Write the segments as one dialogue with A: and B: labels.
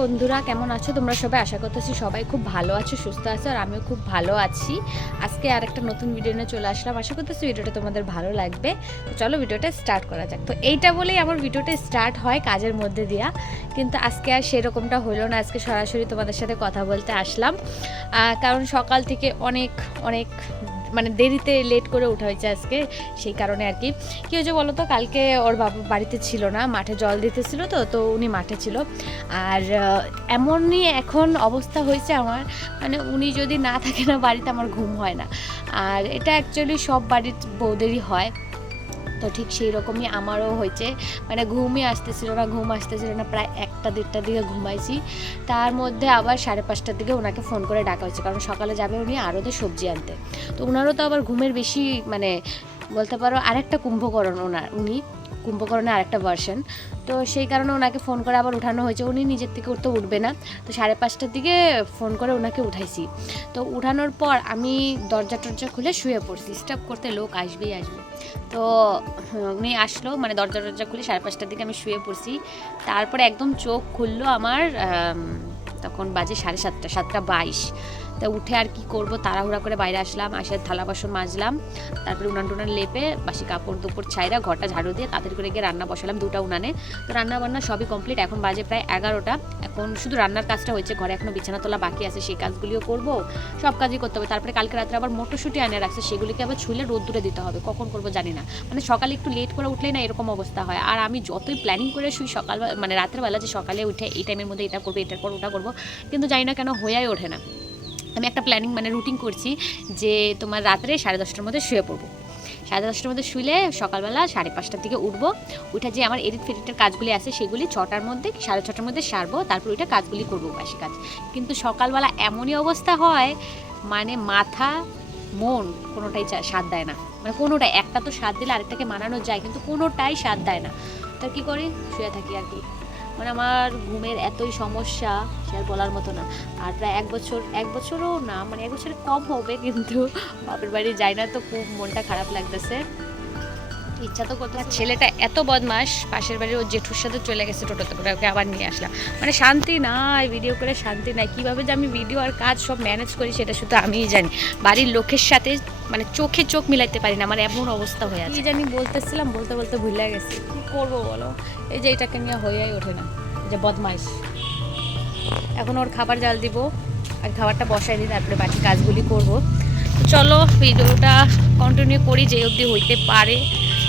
A: বন্ধুরা, কেমন আছো? তোমরা সবাই আশা করতেছি সবাই খুব ভালো আছো, সুস্থ আছো, আর আমিও খুব ভালো আছি। আজকে আর একটা নতুন ভিডিও নিয়ে চলে আসলাম। আশা করতেছি ভিডিওটা তোমাদের ভালো লাগবে। চলো ভিডিওটা স্টার্ট করা যাক। তো এইটা বলেই আমার ভিডিওটা স্টার্ট হয় কাজের মধ্যে দিয়া। কিন্তু আজকে আর সেরকমটা হলো না। আজকে সরাসরি তোমাদের সাথে কথা বলতে আসলাম। কারণ সকাল থেকে অনেক অনেক মানে দেরিতে লেট করে ওঠা হয়েছে আজকে, সেই কারণে আর কি। কী হয়েছে বলো তো? কালকে ওর বাবা বাড়িতে ছিল না, মাঠে জল দিতেছিল তো তো উনি মাঠে ছিল। আর এমনই এখন অবস্থা হয়েছে আমার মানে উনি যদি না থাকে না বাড়িতে আমার ঘুম হয় না। আর এটা অ্যাকচুয়ালি সব বাড়ির বউদেরই হয়। তো ঠিক সেই রকমই আমারও হয়েছে। মানে ঘুমই আসতেছিল না, ঘুম আসতেছিল না, প্রায় একটা দেড়টার দিকে ঘুমাইছি। তার মধ্যে আবার সাড়ে পাঁচটার দিকে ওনাকে ফোন করে ডাকা হয়েছে, কারণ সকালে যাবে উনি আরও সবজি আনতে। তো ওনারও তো আবার ঘুমের বেশি মানে বলতে পারো আরেকটা কুম্ভকরণ ওনার, উনি কুম্ভকরণের আরেকটা ভার্সন তো সেই কারণে ওনাকে ফোন করে আবার উঠানো হয়েছে। উনি নিজের থেকে উঠতে উঠবে না। তো সাড়ে পাঁচটার দিকে ফোন করে ওনাকে উঠাইছি। তো উঠানোর পর আমি দরজা টরজা খুলে শুয়ে পড়ছি। স্টপ করতে লোক আসবেই আসবে। তো উনি আসলো মানে দরজা টরজা খুলে সাড়ে পাঁচটার দিকে আমি শুয়ে পড়ছি। তারপরে একদম চোখ খুললো আমার তখন বাজে সাড়ে সাতটা সাতটা বাইশ। তা উঠে আর কি করব, তাড়াহুড়া করে বাইরে আসলাম আসে থালা বাসন মাজলাম, তারপরে উনান টুনান লেপে বাসি কাপড় দুপুর ছাইরা ঘরটা ঝাড়ু দিয়ে তাদের করে গিয়ে রান্না বসালাম দুটা উনানে। তো রান্না বান্না সবই কমপ্লিট এখন বাজে প্রায় এগারোটা। এখন শুধু রান্নার কাজটা হয়েছে, ঘরে এখনও বিছানা তোলা বাকি আছে, সেই কাজগুলিও করব, সব কাজই করতে হবে। তারপরে কালকে রাত্রে আবার মটরশুঁটি আনে রাখছে সেগুলিকে আবার ছুলে রোদ্দুরে দিতে হবে, কখন করব জানি না। মানে সকালে একটু লেট করে উঠলেই না এরকম অবস্থা হয়। আর আমি যতই প্ল্যানিং করে শুই সকাল মানে রাত্রেবেলা যে সকালে উঠে এই টাইমের মধ্যে এটা করব, এটার পর ওটা করব, কিন্তু জানি না কেন হয়েই ওঠে না। আমি একটা প্ল্যানিং মানে রুটিন করছি যে তোমার রাত্রে সাড়ে দশটার মধ্যে শুয়ে পড়ব। সাড়ে দশটার মধ্যে শুলে সকালবেলা সাড়ে পাঁচটার দিকে উঠবো, উঠে যে আমার এডিট ফেডিটের কাজগুলি আছে সেগুলি ছটার মধ্যে সাড়ে ছটার মধ্যে সারবো, তারপর ওইটা কাজগুলি করব বাসি কাজ। কিন্তু সকালবেলা এমনই অবস্থা হয় মানে মাথা, মন কোনোটাই স্বাদ দেয় না। মানে কোনোটাই, একটা তো স্বাদ দিলে আরেকটাকে মানানো যায়, কিন্তু কোনোটাই স্বাদ দেয় না। তা কী করি? শুয়ে থাকি আর কি। মানে আমার ঘুমের এতই সমস্যা, সে বলার মতো না। আর প্রায় এক বছর, এক বছরও না মানে এক বছরে কম হবে কিন্তু, বাপের বাড়ি যাই না তো খুব মনটা খারাপ লাগতেছে। ইচ্ছা তো করতে ছেলেটা এত বদমাস পাশের বাড়ির ওর জেঠুর সাথে চলে গেছে টোটোতে করে ওকে আবার নিয়ে আসলাম। মানে শান্তি নাই ভিডিও করে শান্তি নাই। কীভাবে যে আমি ভিডিও আর কাজ সব ম্যানেজ করি সেটা শুধু আমিই জানি। বাড়ির লোকের সাথে মানে চোখে চোখ মিলাইতে পারি না আমার এমন অবস্থা হয়ে আছে। জানি বলতেছিলাম বলতে বলতে ভুলে গেছি। কি করব বলো? এই যে এটাকে নিয়ে হয়েই ওঠে না যে বদমাইশ। এখন ওর খাবার জাল দিব আর খাবারটা বসাই দিই তারপরে বাকি কাজগুলি করব। চলো ভিডিওটা কন্টিনিউ করি যে অবধি হইতে পারে।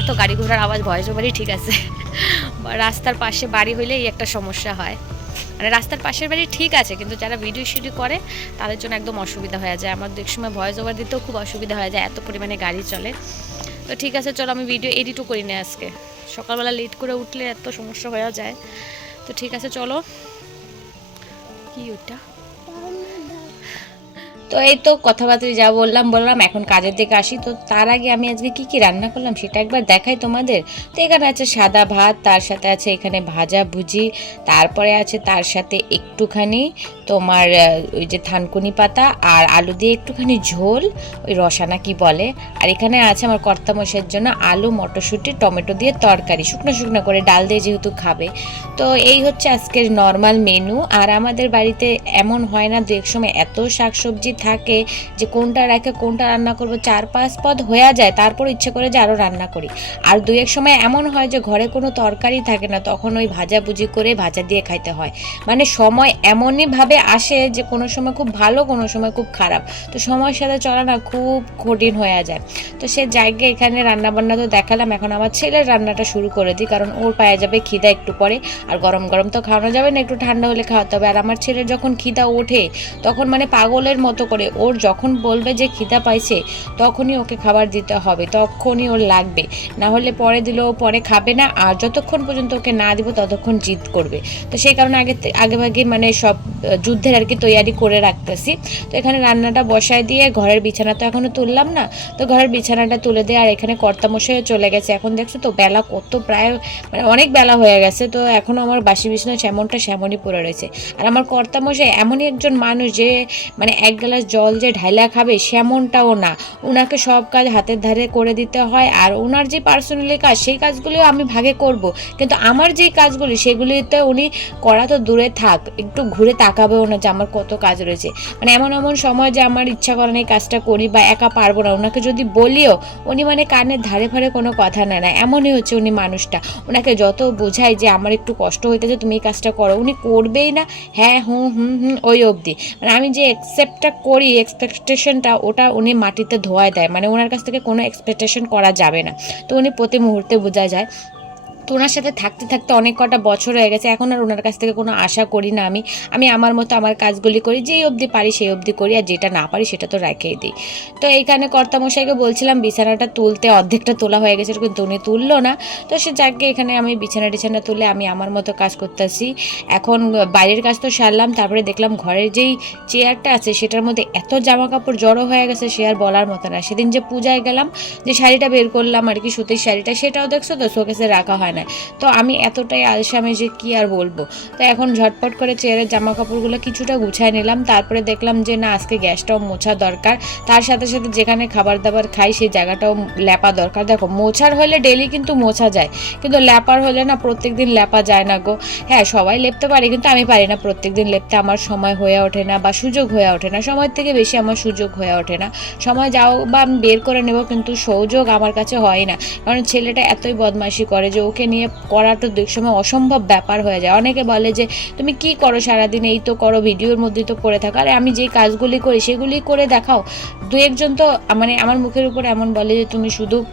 A: এত গাড়ি ঘোড়ার আওয়াজ ভয়েস ওভারই ঠিক আছে। রাস্তার পাশে বাড়ি হইলে এই একটা সমস্যা হয়। মানে রাস্তার পাশের বাড়ি ঠিক আছে, কিন্তু যারা ভিডিও শুটিং করে, তাদের জন্য একদম অসুবিধা হয়ে যায়। আমার দেখ সময় ভয়েস ওভার দিতেও খুব অসুবিধা হয়ে যায়, এত পরিমাণে গাড়ি চলে। তো ঠিক আছে, চলো আমি ভিডিও এডিটও করি না আজকে। সকালবেলা লেট করে উঠলে এত সমস্যা হয়ে যায়। তো ঠিক আছে, চলো। কি ওটা? তো এই তো কথাবার্তা যা বললাম বললাম, এখন কাজের দিকে আসি। তো তার আগে আমি আজকে কি কি রান্না করলাম সেটা একবার দেখাই তোমাদের। তো এখানে আছে সাদা ভাত, তার সাথে আছে এখানে ভাজা ভুজি, তারপরে আছে তার সাথে একটুখানি তোমার ওই যে থানকুনি পাতা আর আলু দিয়ে একটুখানি ঝোল, ওই রসানা কি বলে। আর এখানে আছে আমার কর্তামশের জন্য আলু, মটরশুঁটি, টমেটো দিয়ে তরকারি, শুকনো শুকনো করে ডাল দিয়ে যেহেতু খাবে। তো এই হচ্ছে আজকের নর্মাল মেনু আর আমাদের বাড়িতে এমন হয় না দু এক সময় এত শাকসবজি থাকে যে কোনটা রেখে কোনটা রান্না করব চার পাঁচ পদ হয়ে যায়, তারপর ইচ্ছে করে যে আরও রান্না করি। আর দু এক সময় এমন হয় যে ঘরে কোনো তরকারি থাকে না, তখন ওই ভাজাভুজি করে ভাজা দিয়ে খাইতে হয়। মানে সময় এমনইভাবে আসে যে কোনো সময় খুব ভালো, কোনো সময় খুব খারাপ। তো সময়ের সাথে চলা না, খুব কঠিন হয়ে যায়। তো সে জায়গায় এখানে রান্না বান্না তো দেখালাম, এখন আমার ছেলের রান্নাটা শুরু করে দিই, কারণ ওর পায়ে যাবে খিদা একটু পরে। আর গরম গরম তো খাওয়ানো যাবে না, একটু ঠান্ডা হলে খাওয়াতে হবে। আর আমার ছেলের যখন খিদা ওঠে, তখন মানে পাগলের মতো করে ওর যখন বলবে যে খিদা পাইছে, তখনই ওকে খাবার দিতে হবে, তখনই ওর লাগবে। না হলে পরে দিলেও পরে খাবে না, আর যতক্ষণ পর্যন্ত ওকে না দিব ততক্ষণ জিদ করবে। তো সেই কারণে আগে আগে ভাগে মানে সব যুদ্ধের আর কি তৈয়ারি করে রাখতেছি। তো এখানে রান্নাটা বসায় দিয়ে ঘরের বিছানা তো এখনও তুললাম না, তো ঘরের বিছানাটা তুলে দিয়ে আর এখানে কর্তামশাইও চলে গেছে। এখন দেখছ তো বেলা কত প্রায় মানে অনেক বেলা হয়ে গেছে, তো এখনও আমার বাসি বিছানা সেমনটা সেমনই পড়ে রয়েছে। আর আমার কর্তামশাই এমনই একজন মানুষ যে মানে এক গেলাস গ্লাস জল যে ঢাইলা খাবে সেমনটাও না। ওনাকে সব কাজ হাতের ধারে করে দিতে হয় আর ওনার যে পার্সোনালি কাজ, সেই কাজগুলিও আমি ভাগে করব। কিন্তু আমার যে কাজগুলি, সেগুলিতে উনি করা তো দূরে থাক, একটু ঘুরে তাকাবেও না যে আমার কত কাজ রয়েছে। মানে এমন এমন সময় যে আমার ইচ্ছা করে না এই কাজটা করি বা একা পারব না ওনাকে যদি বলিও, উনি মানে কানের ধারে ফারে কোনো কথা নেয় না। এমনই হচ্ছে উনি মানুষটা। ওনাকে যত বোঝায় যে আমার একটু কষ্ট হইতেছে, তুমি এই কাজটা করো। উনি করবেই না। হ্যাঁ হুম হুম হুম, ওই অবধি। মানে আমি যে এক্সেপ্টটা করি এক্সপেকটেশনটা ওটা উনি মাটিতে ধোয়ায় দেয়। মানে ওনার কাছ থেকে কোনো এক্সপেকটেশন করা যাবে না। তো উনি প্রতি মুহূর্তে বোঝা যায় ওনার সাথে থাকতে থাকতে অনেক কটা বছর হয়ে গেছে, এখন আর ওনার কাছ থেকে কোনো আশা করি না আমি। আমি আমার মতো আমার কাজগুলি করি, যেই অবধি পারি সেই অবধি করি, আর যেটা না পারি সেটা তো রেখেই দিই। তো এইখানে কর্তামশাইকে বলছিলাম, বিছানাটা তুলতে অর্ধেকটা তোলা হয়ে গেছে কিন্তু উনি তুললো না। তো সে যাকে এখানে আমি বিছানা টিছানা তুলে আমি আমার মতো কাজ করতেছি। এখন বাইরের কাজ তো সারলাম, তারপরে দেখলাম ঘরের যেই চেয়ারটা আছে সেটার মধ্যে এত জামা কাপড় জড়ো হয়ে গেছে, সে আর বলার মতো না। সেদিন যে পূজায় গেলাম, যে শাড়িটা বের করলাম আর কি, সুতির শাড়িটা, সেটাও দেখছ তো, শোকেসে রাখা হয় না। তো আমি এতটাই আলসামি যে কি আর বলব? তো এখন ঝটপট করে চেয়ারের জামা কাপড়গুলো কিছুটা গুছায় নিলাম, তারপরে দেখলাম যে না, আজকে গ্যাসটাও মোছা দরকার। তার সাথে সাথে যেখানে খাবার দাবার খাই, সেই জায়গাটাও ল্যাপা দরকার। দেখো, মোছার হলে ডেলি কিন্তু মোছা যায়, কিন্তু ল্যাপার হলে না প্রত্যেক দিন ল্যাপা যায় না গো। হ্যাঁ সবাই লেপতে পারে, কিন্তু আমি পারি না প্রত্যেক দিন লেপতে। আমার সময় হয়ে ওঠে না বা সুযোগ হয়ে ওঠে না। সময় থেকে বেশি আমার সুযোগ হয়ে ওঠে না। সময় যাও বা আমি বের করে নেব, কিন্তু সুযোগ আমার কাছে হয় না। কারণ ছেলেটা এতই বদমাইশি করে যে ওকে নিয়ে করাটা সময় অসম্ভব ব্যাপার হয়ে যায়। অনেকে বলে যে, তুমি কি করো সারাদিন? এই তো করো, ভিডিওর মধ্যে তো পড়ে থাকো। আরে, আমি যে কাজগুলি করি, সেগুলি করে দেখাও। দু, একজন তো মানে আমার মুখের উপর এমন বলে যে, তুমি শুধু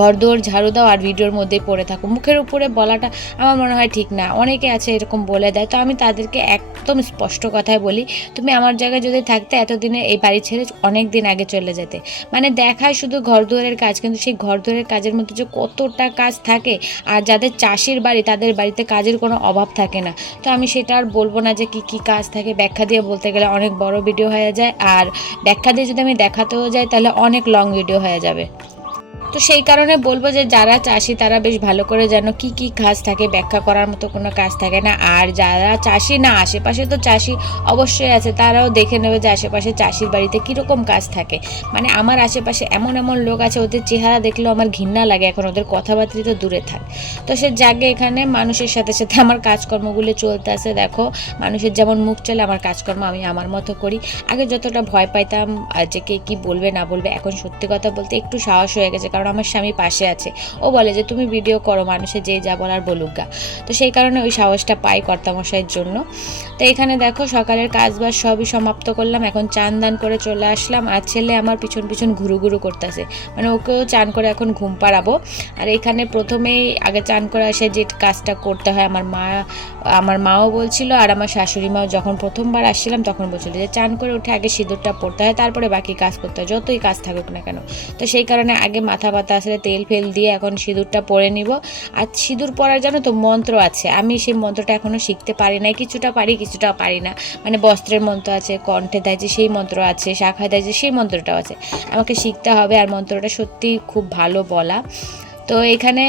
A: ঘর দৌড় ঝাড়ু দাও আর ভিডিওর মধ্যেই পড়ে থাকো। মুখের উপরে বলাটা আমার মনে হয় ঠিক না। অনেকে আছে এরকম বলে দেয়। তো আমি তাদেরকে একদম স্পষ্ট কথায় বলি, তুমি আমার জায়গায় যদি থাকতে এতদিনে এই বাড়ি ছেড়ে অনেক দিন আগে চলে যেতে। মানে দেখায় শুধু ঘর দুয়ারের কাজ, কিন্তু সেই ঘর দুয়ারের কাজের মধ্যে যে কতটা কাজ থাকে আর যাদের চাষির বাড়ি, তাদের বাড়িতে কাজের কোনো অভাব থাকে না। তো আমি সেটা আর বলব না যে কি কি কাজ থাকে। ব্যাখ্যা দিয়ে বলতে গেলে অনেক বড় ভিডিও হয়ে যায়। আর ব্যাখ্যা দিয়ে যদি আমি দেখাতেও যাই, তাহলে অনেক লং ভিডিও হয়ে যাবে। তো সেই কারণে বলব যে যারা চাষি, তারা বেশ ভালো করে যেন কি কি কাজ থাকে, ব্যাখ্যা করার মতো কোনো কাজ থাকে না। আর যারা চাষি না, আশেপাশে তো চাষি অবশ্যই আছে, তারাও দেখে নেবে যে আশেপাশে চাষির বাড়িতে কীরকম কাজ থাকে। মানে আমার আশেপাশে এমন এমন লোক আছে, ওদের চেহারা দেখলেও আমার ঘৃণা লাগে, এখন ওদের কথাবার্তা তো দূরে থাক। তো সে জাগে এখানে, মানুষের সাথে সাথে আমার কাজকর্মগুলো চলতে আছে, দেখো। মানুষের যেমন মুখ চলে, আমার কাজকর্ম আমি আমার মতো করি। আগে যতটা ভয় পাইতাম যে কে কী বলবে, না বলবে, এখন সত্যি কথা বলতে একটু সাহস হয়ে গেছে, কারণ আমার স্বামী পাশে আছে। ও বলে যে, তুমি ভিডিও করো মানুষে যে যা বলার বলুক গা। তো সেই কারণে ওই সাহসটা পাই কর্তামশাইয়ের জন্য। তো এখানে দেখো সকালের কাজ বাজ সবই সমাপ্ত করলাম, এখন চান দান করে চলে আসলাম। আর ছেলে আমার পিছন পিছন ঘুরু ঘুরু করতেছে। মানে ওকেও চান করে এখন ঘুম পাড়াবো। আর এখানে প্রথমেই আগে চান করে আসে যে কাজটা করতে হয়, আমার মা, আমার মাও বলছিল আর আমার শাশুড়ি মাও যখন প্রথমবার আসছিলাম তখন বলছিল যে চান করে উঠে আগে সিঁদুরটা পড়তে হয়, তারপরে বাকি কাজ করতে হয়, যতই কাজ থাকুক না কেন। তো সেই কারণে আগে মাথা ব্যথা আসলে তেল ফেল দিয়ে এখন সিঁদুরটা পরে নিব। আর সিঁদুর পরার জানো তো মন্ত্র আছে, আমি সেই মন্ত্রটা এখনও শিখতে পারি না কিছুটা পারি কিছুটা পারি না। মানে বস্ত্রের মন্ত্র আছে, কণ্ঠে দেয় যে সেই মন্ত্র আছে, শাখায় দেয় যে সেই মন্ত্রটাও আছে। আমাকে শিখতে হবে আর মন্ত্রটা সত্যি খুব ভালো বলা। তো এখানে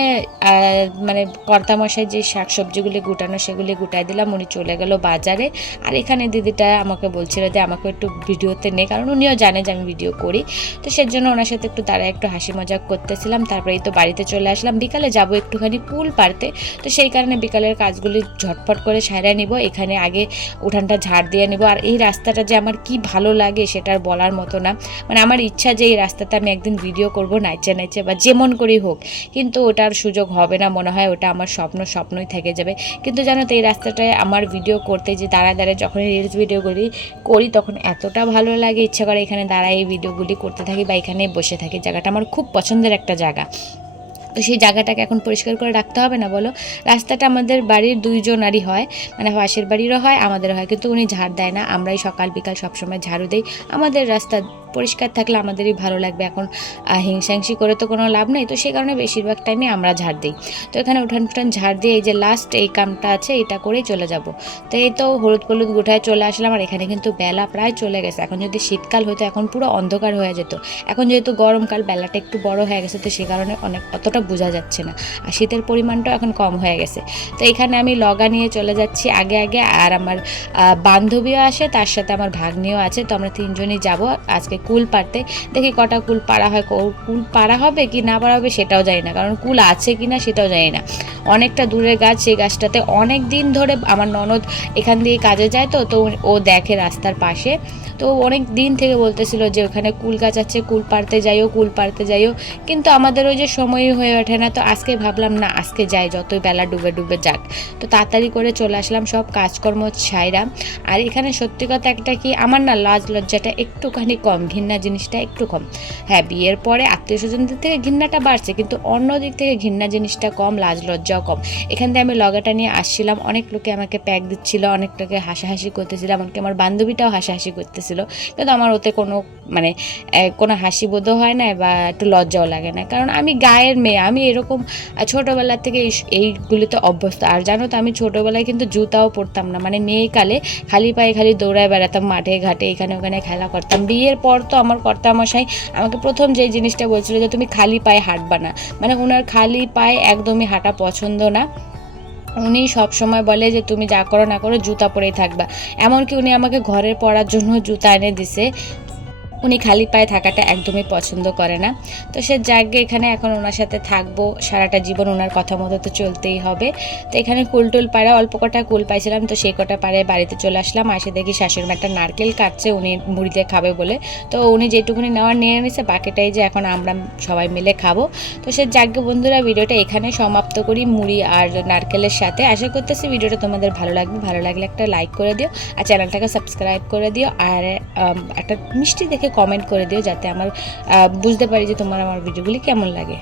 A: মানে কর্তামশাই যে শাক সবজিগুলি গুটানো সেগুলি গুটাই দিলাম, উনি চলে গেল বাজারে। আর এখানে দিদিটা আমাকে বলছিল যে আমাকে একটু ভিডিওতে নে, কারণ উনিও জানে যে আমি ভিডিও করি। তো সেজন্য ওনার সাথে একটু তারা একটু হাসি মজাক করতেছিলাম। তারপরে এই তো বাড়িতে চলে আসলাম। বিকালে যাব একটুখানি পুল পারতে তো সেই কারণে বিকালের কাজগুলি ঝটপট করে সারায় নিব। এখানে আগে উঠানটা ঝাড় দিয়ে নিব। আর এই রাস্তাটা যে আমার কি ভালো লাগে সেটার বলার মতো না। মানে আমার ইচ্ছা যে এই রাস্তাতে আমি একদিন ভিডিও করব, নাইচে নাইচে বা যেমন করেই হোক। কিন্তু ওটার সুযোগ হবে না, মনে হয় ওটা আমার স্বপ্ন, স্বপ্নই থেকে যাবে। কিন্তু জানো তো, এই রাস্তাটায় আমার ভিডিও করতে যে দাঁড়ায় দাঁড়ায় যখন রিলস ভিডিওগুলি করি তখন এতটা ভালো লাগে, ইচ্ছা করে এখানে দাঁড়ায় এই ভিডিওগুলি করতে থাকি বা এখানে বসে থাকি। জায়গাটা আমার খুব পছন্দের একটা জায়গা। তো সেই জায়গাটাকে এখন পরিষ্কার করে রাখতে হবে না বলো? রাস্তাটা আমাদের বাড়ির দুইজনারই হয় মানে পাশের বাড়িরও হয়, আমাদেরও হয়। কিন্তু উনি ঝাড় দেয় না, আমরাই সকাল বিকাল সবসময় ঝাড়ু দিই। আমাদের রাস্তা পরিষ্কার থাকলে আমাদেরই ভালো লাগবে। এখন হিংসাংসি করে তো কোনো লাভ নেই। তো সেই কারণে বেশিরভাগ টাইমে আমরা ঝাড় দিই। তো এখানে উঠান ফুটান ঝাড় দিয়ে এই যে লাস্ট এই কামটা আছে, এটা করেই চলে যাব। তো এই তো হলুদ হলুদ গুঠায় চলে আসলাম। আর এখানে কিন্তু বেলা প্রায় চলে গেছে। এখন যদি শীতকাল হতো এখন পুরো অন্ধকার হয়ে যেত। এখন যেহেতু গরমকাল, বেলাটা একটু বড় হয়ে গেছে, তো সেই কারণে অনেক, অতটা বোঝা যাচ্ছে না। আর শীতের পরিমাণটাও এখন কম হয়ে গেছে। তো এখানে আমি লগা নিয়ে চলে যাচ্ছি আগে আগে। আর আমার বান্ধবীও আসে, তার সাথে আমার ভাগ্নিও আছে। তো আমরা তিনজনই যাব। আজকে কুল পাড়তে। দেখি কটা কুল পাড়া হয় কুল পাড়া হবে কি না পাড়া হবে সেটাও জানি না, কারণ কুল আছে কি না সেটাও জানি না। অনেকটা দূরের গাছ, সেই গাছটাতে অনেক দিন ধরে আমার ননদ এখান দিয়ে কাজে যায় তো তো ও দেখে রাস্তার পাশে। তো অনেক দিন থেকে বলতেছিল যে ওখানে কুল গাছ আছে, কুল পাড়তে যাইও, কুল পাড়তে যাইও। কিন্তু আমাদের ওই যে সময়ই হয়ে ওঠে না, তো আজকে ভাবলাম, না, আজকে যাই, যতই বেলা ডুবে ডুবে যাক। তো তাড়াতাড়ি করে চলে আসলাম, সব কাজকর্ম ছাইরা। আর এখানে সত্যি কথা একটা কি, আমার না লাজ লজ্জাটা একটুখানি কম ঘৃণা জিনিসটা একটু কম। হ্যাঁ বিয়ের পরে আত্মীয় স্বজনদের থেকে ঘৃণাটা বাড়ছে, কিন্তু অন্য দিক থেকে ঘৃণা জিনিসটা কম, লাজ লজ্জাও কম। এখান থেকে আমি লগাটা নিয়ে আসছিলাম, অনেক লোকে আমাকে প্যাক দিচ্ছিল, অনেক লোকে হাসাহাসি করতেছিল, এমনকি আমার বান্ধবীটাও হাসাহাসি করতেছিল। কিন্তু আমার ওতে কোনো মানে কোনো হাসি বোধও হয় না বা একটু লজ্জাও লাগে না। কারণ আমি গায়ের মেয়ে, আমি এরকম ছোটোবেলা থেকে এই- এইগুলিতে অভ্যস্ত। আর জানো তো, আমি ছোটোবেলায় কিন্তু জুতাও পরতাম না। মানে মেয়েকালে খালি পায়ে খালি দৌড়ায় বেড়াতাম, মাঠে, ঘাটে, এখানে, ওখানে খেলা করতাম। বিয়ের পর তো আমার কর্তামশাই, আমাকে প্রথম যে জিনিসটা বলছিল যে তুমি খালি পায়ে হাঁটবা না। মানে ওনার খালি পায়ে একদমই হাঁটা পছন্দ না। উনি সব সময় বলে যে তুমি যা করো না করো, জুতা পরেই থাকবা। এমনকি উনি আমাকে ঘরে পড়ার জন্য জুতা এনে দিছে। উনি খালি পায়ে থাকাটা একদমই পছন্দ করে না। তো সে জায়গায় এখানে এখন ওনার সাথে থাকব, সারাটা জীবন ওনার কথা মতো তো চলতেই হবে। তো এখানে কুলটুল পাড়া, অল্প কটা কুল পাইছিলাম, তো সেই কটা পাড়ে বাড়িতে চলে আসলাম। আসে দেখি শাশুড়ি একটা নারকেল কাটছে, উনি মুড়ি দিয়ে খাবে বলে। তো উনি যেটুকুনি নেওয়ার নিয়ে নিছে, বাকিটাই যে এখন আমরা সবাই মিলে খাব। তো সে যাজ্ঞ বন্ধুরা, ভিডিওটা এখানে সমাপ্ত করি মুড়ি আর নারকেলের সাথে। আশা করতেছি ভিডিওটা তোমাদের ভালো লাগবে। ভালো লাগলে একটা লাইক করে দিও, আর চ্যানেলটাকে সাবস্ক্রাইব করে দিও। আর একটা মিষ্টি দেখে কমেন্ট করে দিও যাতে আমার বুঝতে পারি যে তোমার আমার ভিডিওগুলি কেমন লাগে।